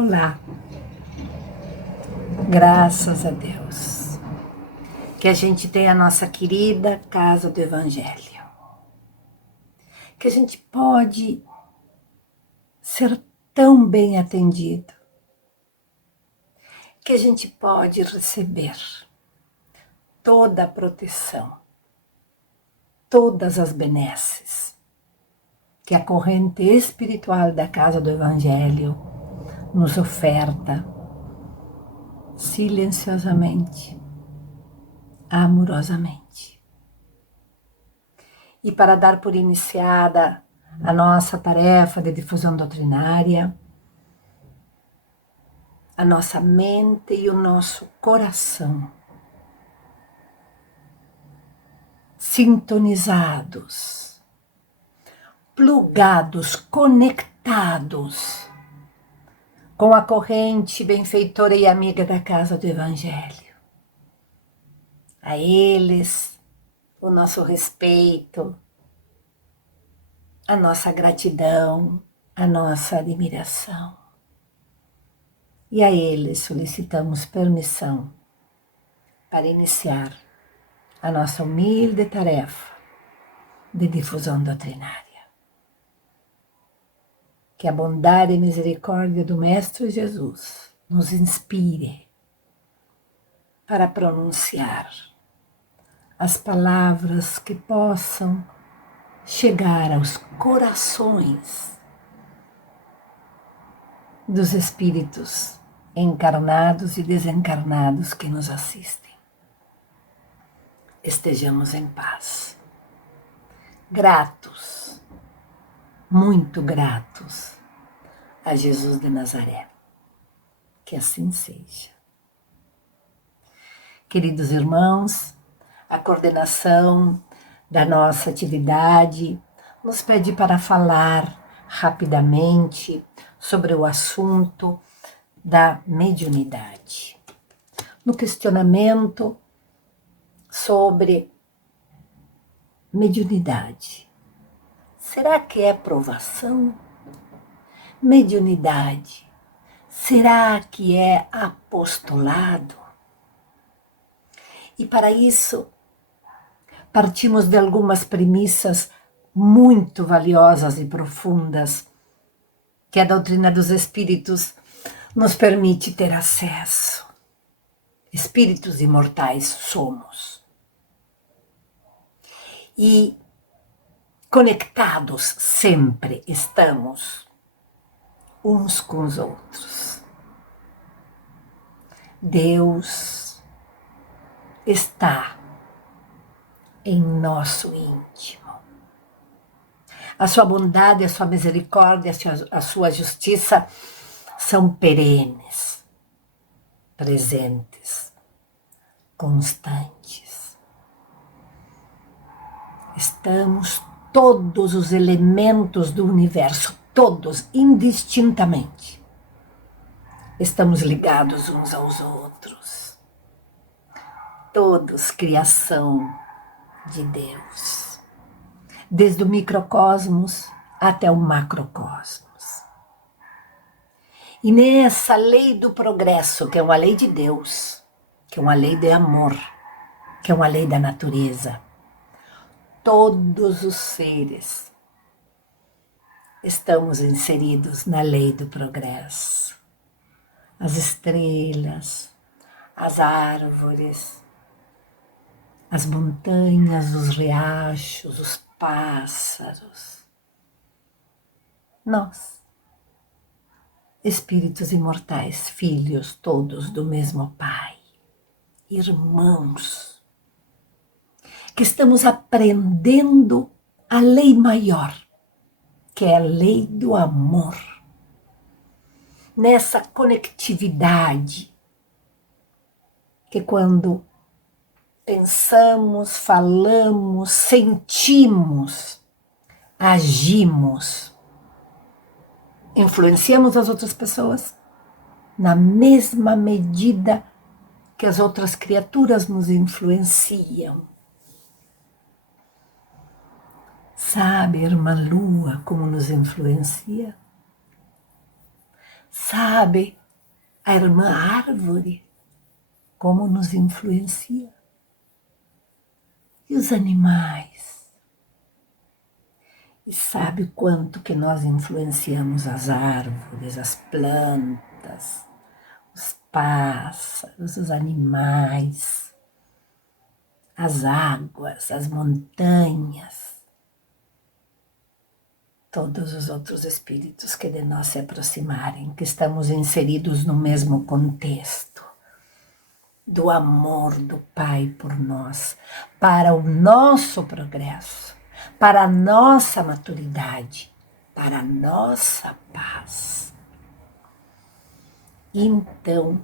Olá, graças a Deus que a gente tem a nossa querida Casa do Evangelho, que a gente pode ser tão bem atendido, que a gente pode receber toda a proteção, todas as benesses que a corrente espiritual da Casa do Evangelho nos oferta silenciosamente, amorosamente. E para dar por iniciada a nossa tarefa de difusão doutrinária, a nossa mente e o nosso coração sintonizados, plugados, conectados com a corrente benfeitora e amiga da Casa do Evangelho. A eles, o nosso respeito, a nossa gratidão, a nossa admiração. E a eles solicitamos permissão para iniciar a nossa humilde tarefa de difusão doutrinária. Que a bondade e misericórdia do Mestre Jesus nos inspire para pronunciar as palavras que possam chegar aos corações dos espíritos encarnados e desencarnados que nos assistem. Estejamos em paz. Gratos, muito gratos a Jesus de Nazaré. Que assim seja. Queridos irmãos, a coordenação da nossa atividade nos pede para falar rapidamente sobre o assunto da mediunidade. No questionamento sobre mediunidade, será que é provação? Mediunidade, será que é apostolado? E para isso, partimos de algumas premissas muito valiosas e profundas que a doutrina dos espíritos nos permite ter acesso. Espíritos imortais somos. E conectados sempre estamos uns com os outros. Deus está em nosso íntimo. A sua bondade, a sua misericórdia, a sua justiça são perenes, presentes, constantes. Estamos todos os elementos do universo, todos, indistintamente. Estamos ligados uns aos outros. Todos criação de Deus. Desde o microcosmos até o macrocosmos. E nessa lei do progresso, que é uma lei de Deus, que é uma lei de amor, que é uma lei da natureza, todos os seres estamos inseridos na lei do progresso. As estrelas, as árvores, as montanhas, os riachos, os pássaros. Nós, espíritos imortais, filhos todos do mesmo Pai, irmãos, que estamos aprendendo a lei maior, que é a lei do amor. Nessa conectividade, que quando pensamos, falamos, sentimos, agimos, influenciamos as outras pessoas na mesma medida que as outras criaturas nos influenciam. Sabe, irmã Lua, como nos influencia? Sabe a irmã árvore como nos influencia? E os animais? E sabe o quanto que nós influenciamos as árvores, as plantas, os pássaros, os animais, as águas, as montanhas, todos os outros espíritos que de nós se aproximarem, que estamos inseridos no mesmo contexto do amor do Pai por nós, para o nosso progresso, para a nossa maturidade, para a nossa paz. Então,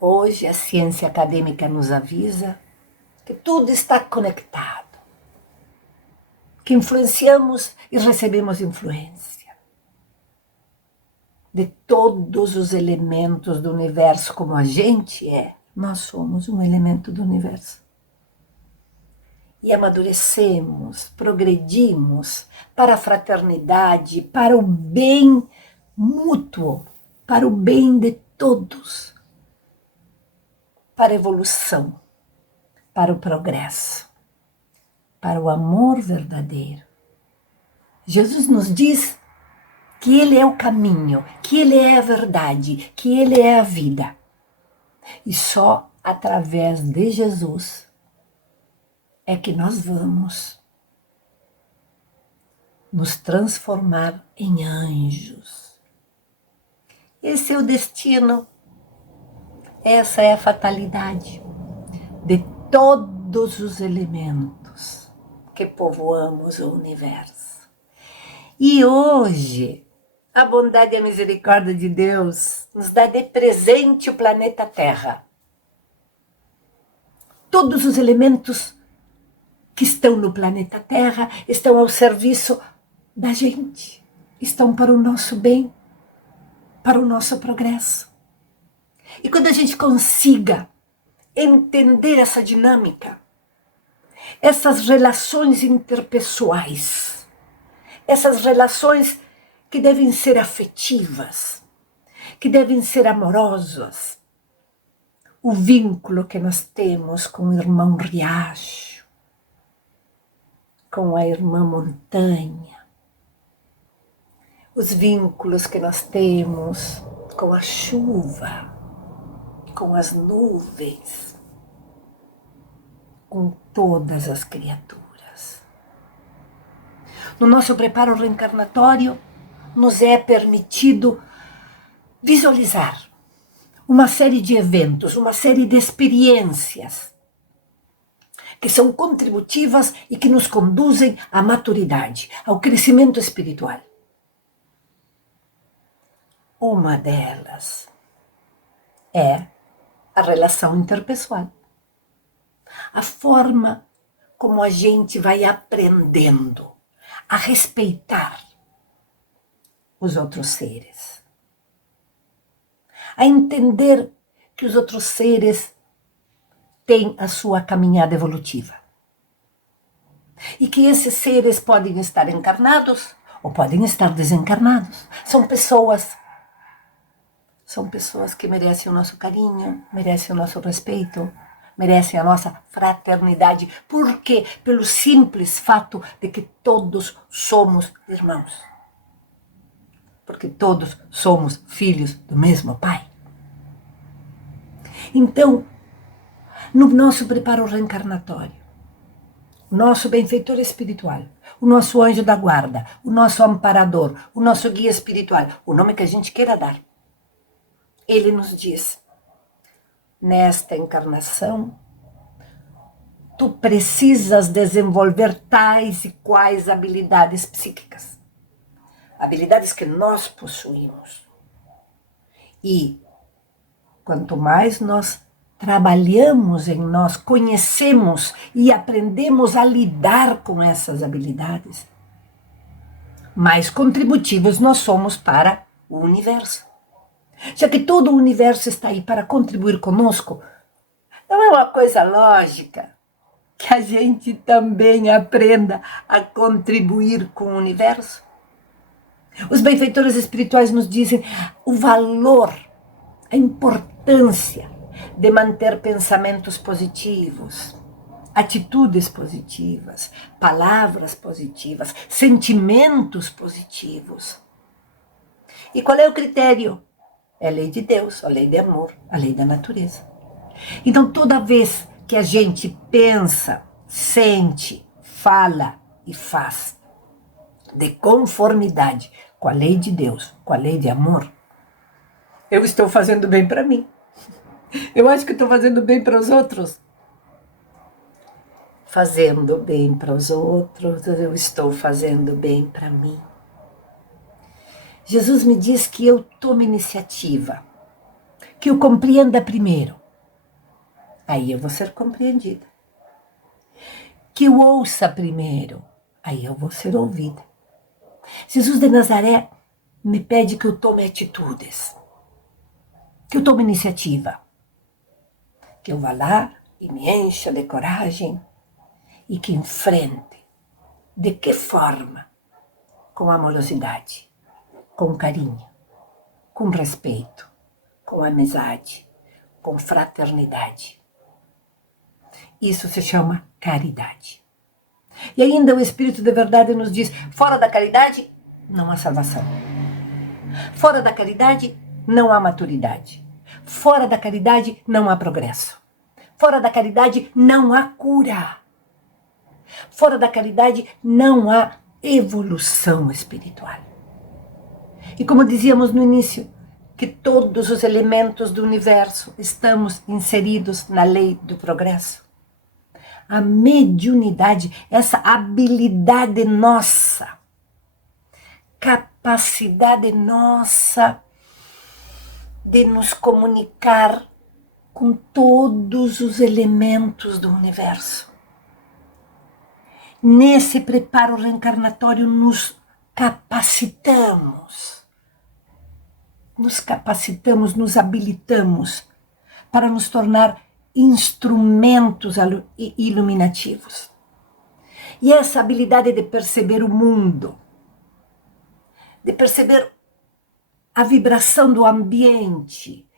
hoje a ciência acadêmica nos avisa que tudo está conectado, que influenciamos e recebemos influência de todos os elementos do universo, como a gente é. Nós somos um elemento do universo. E amadurecemos, progredimos para a fraternidade, para o bem mútuo, para o bem de todos, para a evolução, para o progresso, para o amor verdadeiro. Jesus nos diz que Ele é o caminho, que Ele é a verdade, que Ele é a vida. E só através de Jesus é que nós vamos nos transformar em anjos. Esse é o destino, essa é a fatalidade de todos os elementos que povoamos o universo. E hoje, a bondade e a misericórdia de Deus nos dá de presente o planeta Terra. Todos os elementos que estão no planeta Terra estão ao serviço da gente, estão para o nosso bem, para o nosso progresso. E quando a gente consiga entender essa dinâmica, essas relações interpessoais, essas relações que devem ser afetivas, que devem ser amorosas, o vínculo que nós temos com o irmão riacho, com a irmã montanha, os vínculos que nós temos com a chuva, com as nuvens, com todas as criaturas. No nosso preparo reencarnatório, nos é permitido visualizar uma série de eventos, uma série de experiências que são contributivas e que nos conduzem à maturidade, ao crescimento espiritual. Uma delas é a relação interpessoal. A forma como a gente vai aprendendo a respeitar os outros seres, a entender que os outros seres têm a sua caminhada evolutiva e que esses seres podem estar encarnados ou podem estar desencarnados. São pessoas que merecem o nosso carinho, merecem o nosso respeito, merecem a nossa fraternidade. Por quê? Pelo simples fato de que todos somos irmãos. Porque todos somos filhos do mesmo Pai. Então, no nosso preparo reencarnatório, o nosso benfeitor espiritual, o nosso anjo da guarda, o nosso amparador, o nosso guia espiritual, o nome que a gente queira dar, ele nos diz: nesta encarnação, tu precisas desenvolver tais e quais habilidades psíquicas. Habilidades que nós possuímos. E quanto mais nós trabalhamos em nós, conhecemos e aprendemos a lidar com essas habilidades, mais contributivos nós somos para o universo. Já que todo o universo está aí para contribuir conosco, não é uma coisa lógica que a gente também aprenda a contribuir com o universo? Os benfeitores espirituais nos dizem o valor, a importância de manter pensamentos positivos, atitudes positivas, palavras positivas, sentimentos positivos. E qual é o critério? É a lei de Deus, a lei de amor, a lei da natureza. Então, toda vez que a gente pensa, sente, fala e faz de conformidade com a lei de Deus, com a lei de amor, eu estou fazendo bem para mim. Eu acho que estou fazendo bem para os outros. Fazendo bem para os outros, eu estou fazendo bem para mim. Jesus me diz que eu tome iniciativa, que eu compreenda primeiro. Aí eu vou ser compreendida. Que eu ouça primeiro. Aí eu vou ser ouvida. Jesus de Nazaré me pede que eu tome atitudes, que eu tome iniciativa, que eu vá lá e me encha de coragem e que enfrente. De que forma? Com amorosidade, com carinho, com respeito, com amizade, com fraternidade. Isso se chama caridade. E ainda o Espírito de verdade nos diz, fora da caridade, não há salvação. Fora da caridade, não há maturidade. Fora da caridade, não há progresso. Fora da caridade, não há cura. Fora da caridade, não há evolução espiritual. E como dizíamos no início, que todos os elementos do universo estamos inseridos na lei do progresso. A mediunidade, essa habilidade nossa, capacidade nossa de nos comunicar com todos os elementos do universo. Nesse preparo reencarnatório nos capacitamos, nos habilitamos para nos tornar instrumentos iluminativos. E essa habilidade de perceber o mundo, de perceber a vibração do ambiente,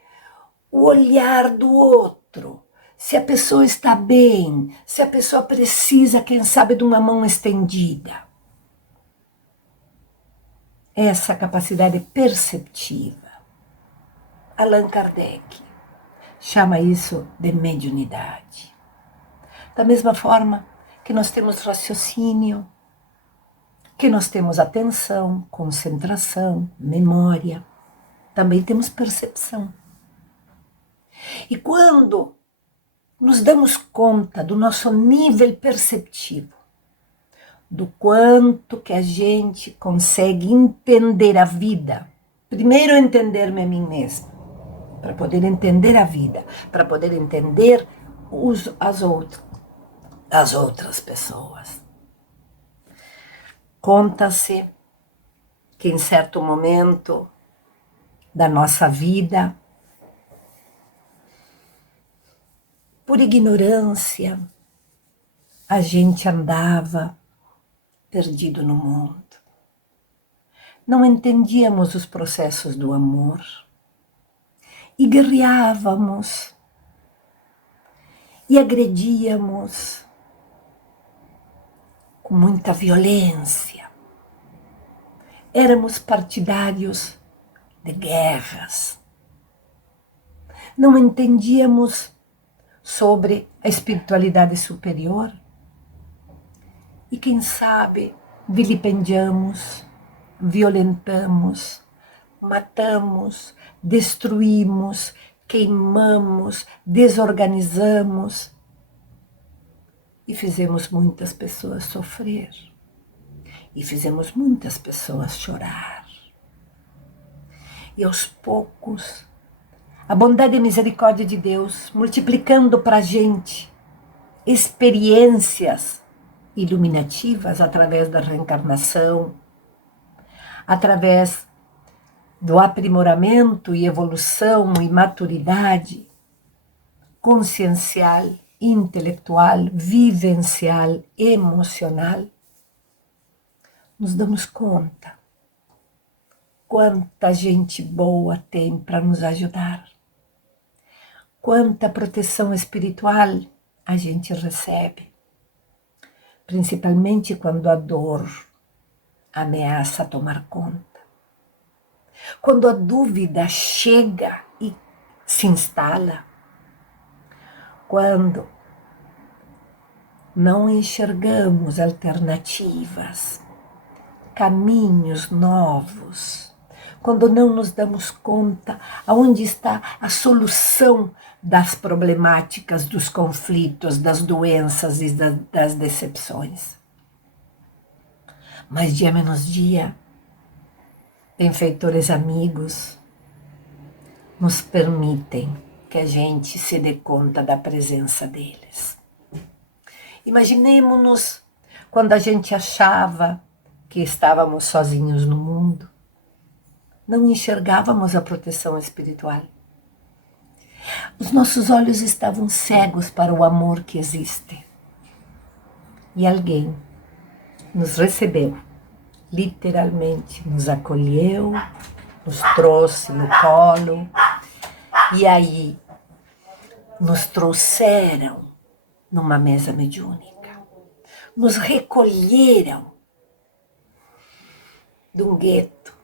o olhar do outro, se a pessoa está bem, se a pessoa precisa, quem sabe, de uma mão estendida. Essa capacidade perceptiva. Allan Kardec chama isso de mediunidade. Da mesma forma que nós temos raciocínio, que nós temos atenção, concentração, memória, também temos percepção. E quando nos damos conta do nosso nível perceptivo, do quanto que a gente consegue entender a vida, primeiro entender-me a mim mesma, para poder entender a vida, para poder entender as outras pessoas. Conta-se que em certo momento da nossa vida, por ignorância, a gente andava perdido no mundo. Não entendíamos os processos do amor e guerreávamos e agredíamos com muita violência. Éramos partidários de guerras. Não entendíamos sobre a espiritualidade superior. E quem sabe vilipendiamos, violentamos, matamos, destruímos, queimamos, desorganizamos e fizemos muitas pessoas sofrer. E fizemos muitas pessoas chorar. E aos poucos, a bondade e a misericórdia de Deus multiplicando para a gente experiências iluminativas através da reencarnação, através do aprimoramento e evolução e maturidade consciencial, intelectual, vivencial, emocional, nos damos conta quanta gente boa tem para nos ajudar, quanta proteção espiritual a gente recebe, principalmente quando a dor ameaça tomar conta, quando a dúvida chega e se instala, quando não enxergamos alternativas, caminhos novos, quando não nos damos conta aonde está a solução das problemáticas, dos conflitos, das doenças e das decepções. Mas dia menos dia, benfeitores amigos nos permitem que a gente se dê conta da presença deles. Imaginemos-nos quando a gente achava que estávamos sozinhos no mundo, não enxergávamos a proteção espiritual. Os nossos olhos estavam cegos para o amor que existe. E alguém nos recebeu, literalmente, nos acolheu, nos trouxe no colo, e aí nos trouxeram numa mesa mediúnica, nos recolheram de um gueto,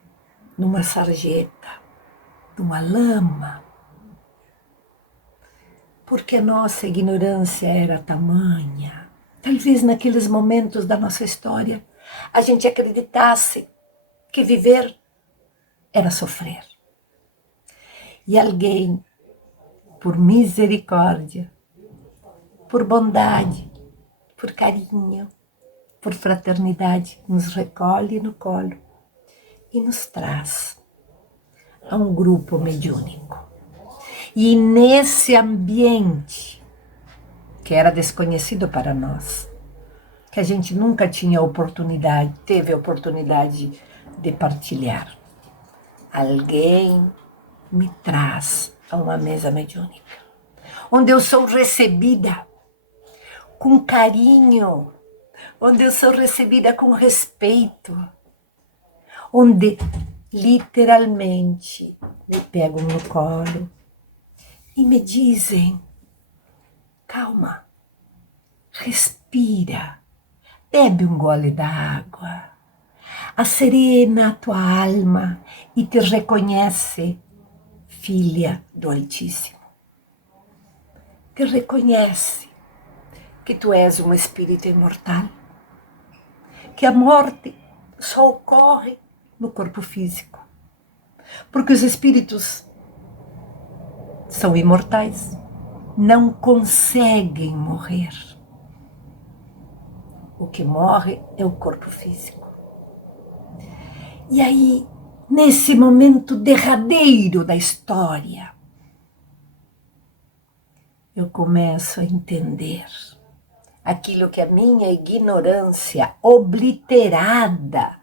numa sarjeta, numa lama, porque a nossa ignorância era tamanha. Talvez naqueles momentos da nossa história a gente acreditasse que viver era sofrer. E alguém, por misericórdia, por bondade, por carinho, por fraternidade, nos recolhe no colo e nos traz a um grupo mediúnico. E nesse ambiente, que era desconhecido para nós, que a gente nunca tinha oportunidade, teve a oportunidade de partilhar, alguém me traz a uma mesa mediúnica, onde eu sou recebida com carinho, onde eu sou recebida com respeito, onde literalmente me pegam no colo e me dizem: calma, respira, bebe um gole d'água, acerena a tua alma e te reconhece filha do Altíssimo. Te reconhece que tu és um espírito imortal, que a morte só ocorre no corpo físico, porque os espíritos são imortais, não conseguem morrer. O que morre é o corpo físico. E aí, nesse momento derradeiro da história, eu começo a entender aquilo que a minha ignorância obliterada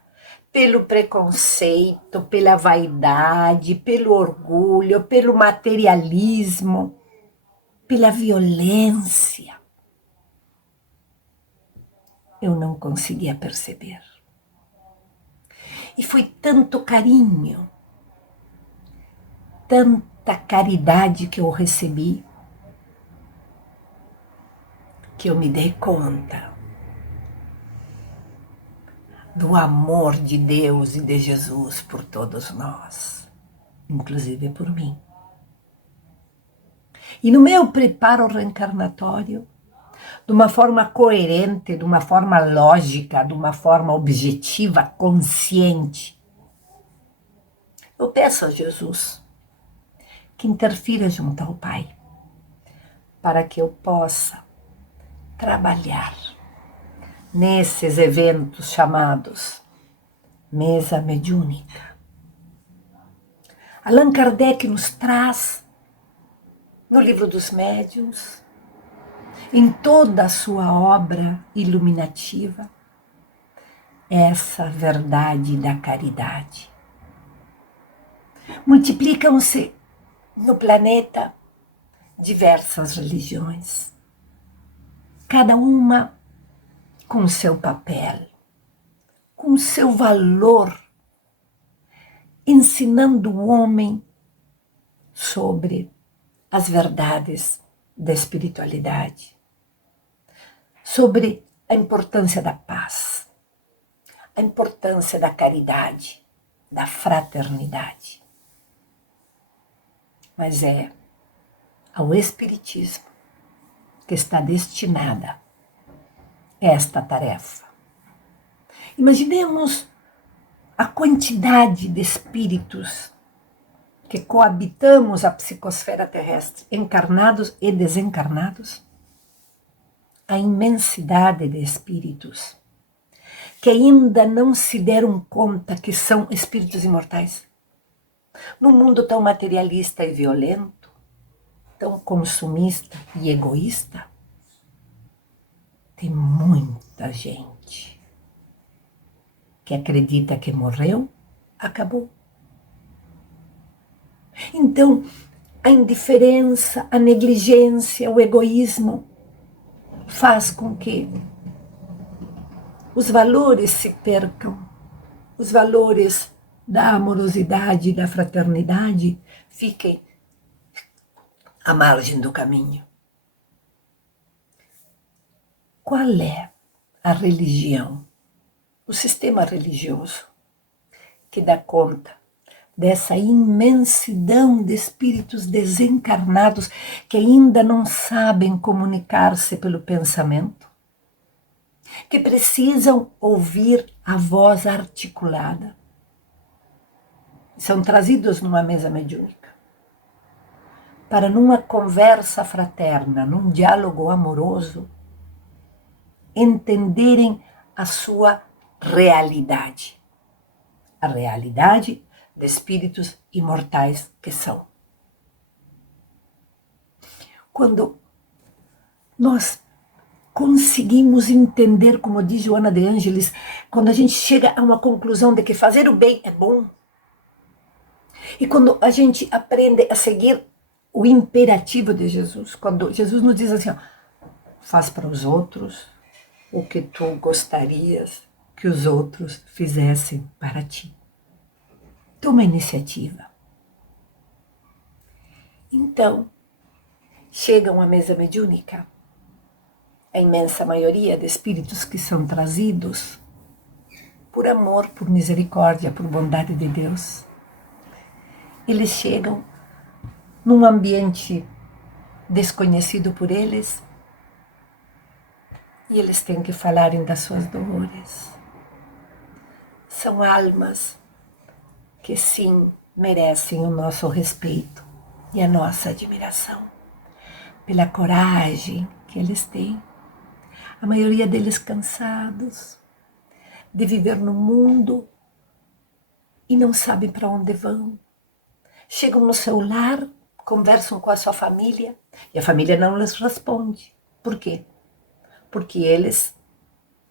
pelo preconceito, pela vaidade, pelo orgulho, pelo materialismo, pela violência, eu não conseguia perceber. E foi tanto carinho, tanta caridade que eu recebi, que eu me dei conta do amor de Deus e de Jesus por todos nós, inclusive por mim. E no meu preparo reencarnatório, de uma forma coerente, de uma forma lógica, de uma forma objetiva, consciente, eu peço a Jesus que interfira junto ao Pai, para que eu possa trabalhar nesses eventos chamados mesa mediúnica. Allan Kardec nos traz, no Livro dos Médiuns, em toda a sua obra iluminativa, essa verdade da caridade. Multiplicam-se no planeta diversas religiões, cada uma com o seu papel, com o seu valor ensinando o homem sobre as verdades da espiritualidade, sobre a importância da paz, a importância da caridade, da fraternidade. Mas é ao Espiritismo que está destinada esta tarefa. Imaginemos a quantidade de espíritos que coabitamos a psicosfera terrestre, encarnados e desencarnados, a imensidade de espíritos que ainda não se deram conta que são espíritos imortais. Num mundo tão materialista e violento, tão consumista e egoísta, tem muita gente que acredita que morreu, acabou. Então, a indiferença, a negligência, o egoísmo faz com que os valores se percam, os valores da amorosidade e da fraternidade fiquem à margem do caminho. Qual é a religião, o sistema religioso que dá conta dessa imensidão de espíritos desencarnados que ainda não sabem comunicar-se pelo pensamento, que precisam ouvir a voz articulada? São trazidos numa mesa mediúnica para, numa conversa fraterna, num diálogo amoroso, entenderem a sua realidade. A realidade de espíritos imortais que são. Quando nós conseguimos entender, como diz Joana de Ângeles, quando a gente chega a uma conclusão de que fazer o bem é bom, e quando a gente aprende a seguir o imperativo de Jesus, quando Jesus nos diz assim, ó, faz para os outros o que tu gostarias que os outros fizessem para ti. Toma iniciativa. Então, chegam à mesa mediúnica a imensa maioria de espíritos que são trazidos por amor, por misericórdia, por bondade de Deus. Eles chegam num ambiente desconhecido por eles e eles têm que falarem das suas dores. São almas que sim merecem o nosso respeito e a nossa admiração pela coragem que eles têm. A maioria deles cansados de viver no mundo e não sabem para onde vão. Chegam no seu lar, conversam com a sua família e a família não lhes responde. Por quê? Porque eles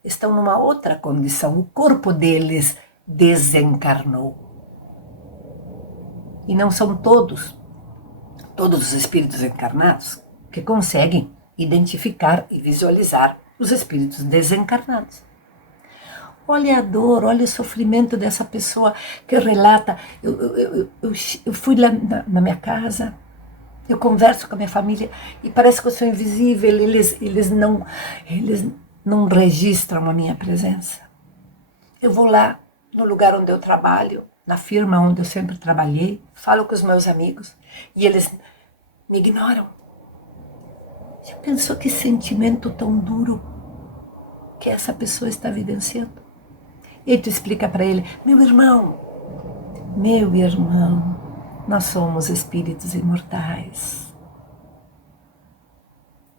estão numa outra condição. O corpo deles desencarnou. E não são todos os espíritos encarnados que conseguem identificar e visualizar os espíritos desencarnados. Olha a dor, olha o sofrimento dessa pessoa que relata, eu fui lá na minha casa, eu converso com a minha família e parece que eu sou invisível, eles não registram a minha presença. Eu vou lá no lugar onde eu trabalho, na firma onde eu sempre trabalhei, falo com os meus amigos e eles me ignoram. Já pensou que sentimento tão duro que essa pessoa está vivenciando? E aí tu explica para ele, meu irmão, nós somos espíritos imortais.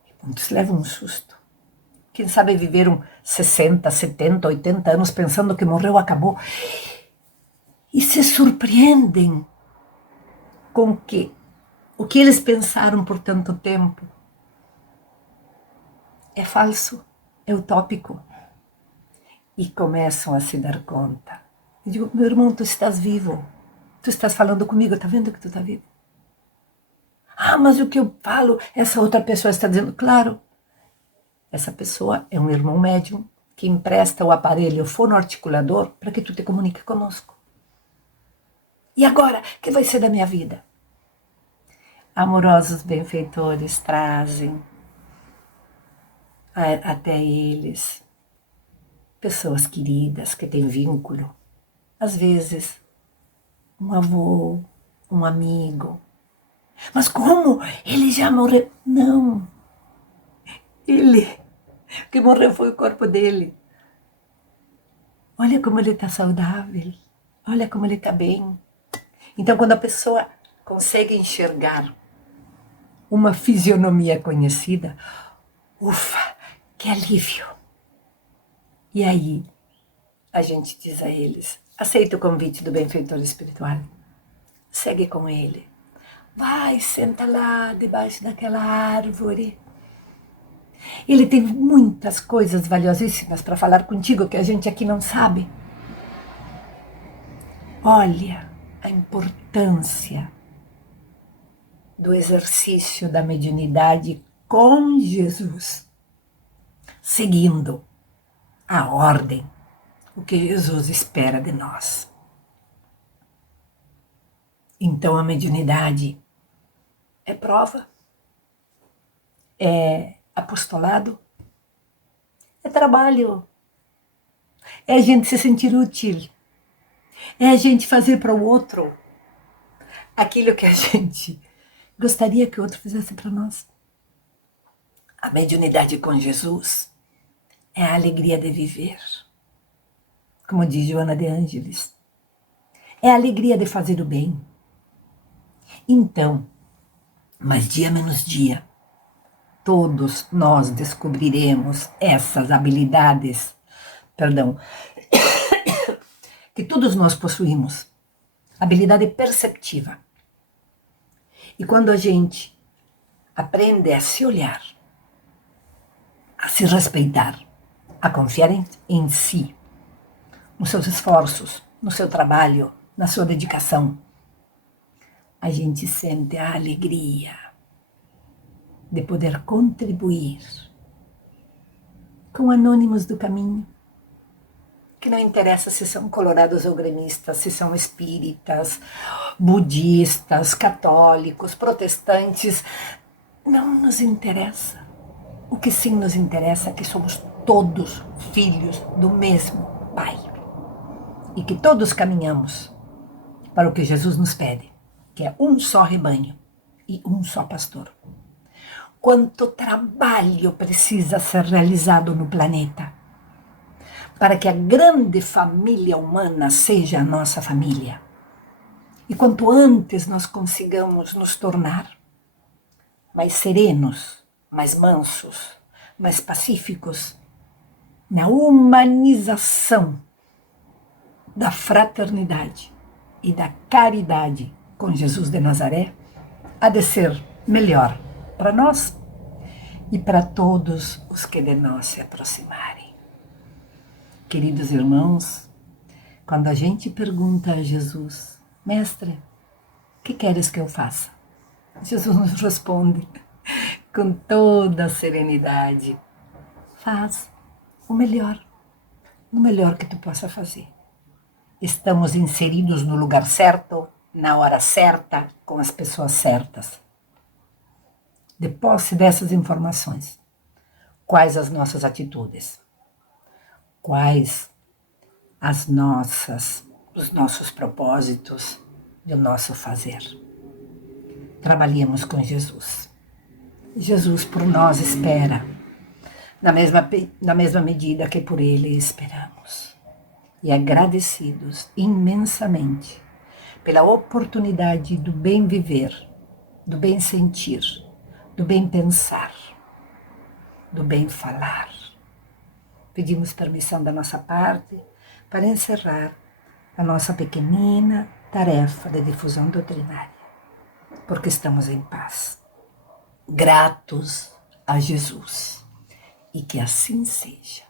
E muitos levam um susto. Quem sabe viveram 60, 70, 80 anos pensando que morreu, acabou. E se surpreendem com que o que eles pensaram por tanto tempo é falso, é utópico. E começam a se dar conta. Eu digo, meu irmão, tu estás vivo. Tu estás falando comigo, tá vendo que tu tá vivo? Ah, mas o que eu falo, essa outra pessoa está dizendo. Claro, essa pessoa é um irmão médium que empresta o aparelho fonoarticulador para que tu te comunique conosco. E agora, o que vai ser da minha vida? Amorosos benfeitores trazem até eles pessoas queridas que têm vínculo. Às vezes, um avô, um amigo. Mas como? Ele já morreu? Não. O que morreu foi o corpo dele. Olha como ele está saudável. Olha como ele está bem. Então, quando a pessoa consegue enxergar uma fisionomia conhecida, ufa, que alívio. E aí, a gente diz a eles, aceita o convite do benfeitor espiritual, segue com ele. Vai, senta lá, debaixo daquela árvore. Ele tem muitas coisas valiosíssimas para falar contigo que a gente aqui não sabe. Olha a importância do exercício da mediunidade com Jesus, seguindo a ordem, o que Jesus espera de nós. Então a mediunidade é prova, é apostolado, é trabalho, é a gente se sentir útil, é a gente fazer para o outro aquilo que a gente gostaria que o outro fizesse para nós. A mediunidade com Jesus é a alegria de viver, como diz Joana de Ângeles. É a alegria de fazer o bem. Então, mais dia menos dia, todos nós descobriremos essas habilidades, que todos nós possuímos. Habilidade perceptiva. E quando a gente aprende a se olhar, a se respeitar, a confiar em si, nos seus esforços, no seu trabalho, na sua dedicação, a gente sente a alegria de poder contribuir com anônimos do caminho, que não interessa se são colorados ou gremistas, se são espíritas, budistas, católicos, protestantes, não nos interessa. O que sim nos interessa é que somos todos filhos do mesmo Pai e que todos caminhamos para o que Jesus nos pede, que é um só rebanho e um só pastor. Quanto trabalho precisa ser realizado no planeta para que a grande família humana seja a nossa família. E quanto antes nós consigamos nos tornar mais serenos, mais mansos, mais pacíficos, na humanização da fraternidade e da caridade com Jesus de Nazaré, há de ser melhor para nós e para todos os que de nós se aproximarem. Queridos irmãos, quando a gente pergunta a Jesus, Mestre, o que queres que eu faça? Jesus nos responde com toda a serenidade, faz o melhor que tu possa fazer. Estamos inseridos no lugar certo, na hora certa, com as pessoas certas. De posse dessas informações, quais as nossas atitudes? Quais os nossos propósitos e o nosso fazer? Trabalhemos com Jesus. Jesus por nós espera, na mesma medida que por Ele esperamos. E agradecidos imensamente pela oportunidade do bem viver, do bem sentir, do bem pensar, do bem falar. Pedimos permissão da nossa parte para encerrar a nossa pequenina tarefa de difusão doutrinária, porque estamos em paz, gratos a Jesus, e que assim seja.